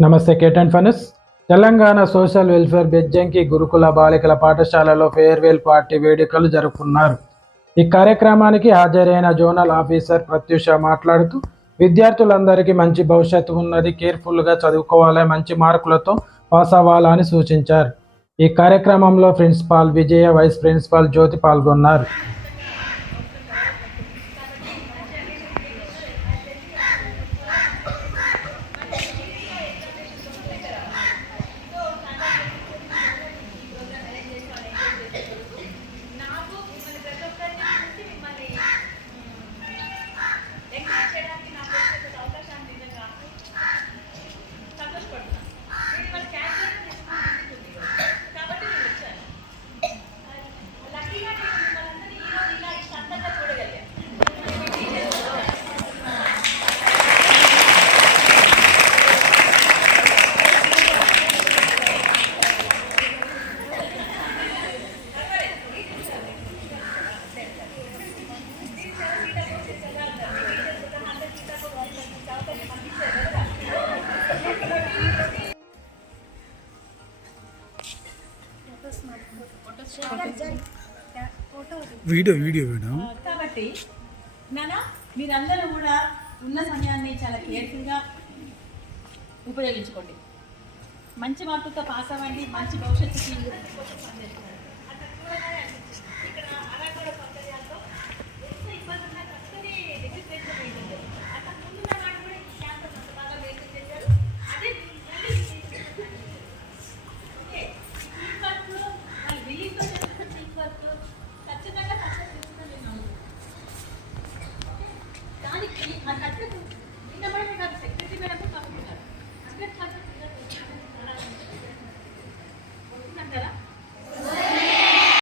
నమస్తే కేటన్ ఫనస్ తెలంగాణ సోషల్ వెల్ఫేర్ బెజ్జంకి గురుకుల బాలికల పాఠశాలలో ఫేర్వెల్ పార్టీ వేడుకలు జరుపుకున్నారు. ఈ కార్యక్రమానికి హాజరైన జోనల్ ఆఫీసర్ ప్రత్యూష మాట్లాడుతూ విద్యార్థులందరికీ మంచి భవిష్యత్తు ఉన్నది కేర్ఫుల్గా చదువుకోవాలి మంచి మార్కులతో పాస్ అవ్వాలని సూచించారు. ఈ కార్యక్రమంలో principal Vijaya vice principal Jyothi పాల్గొన్నారు. Video video video. కాబట్టి నానా మీరందరూ కూడా ఉన్న సమయాన్ని చాలా కేర్ఫుల్గా ఉపయోగించుకోండి. మంచి మార్కులతో పాస్ అవ్వండి మంచి భవిష్యత్తుకి సెక్రటరీ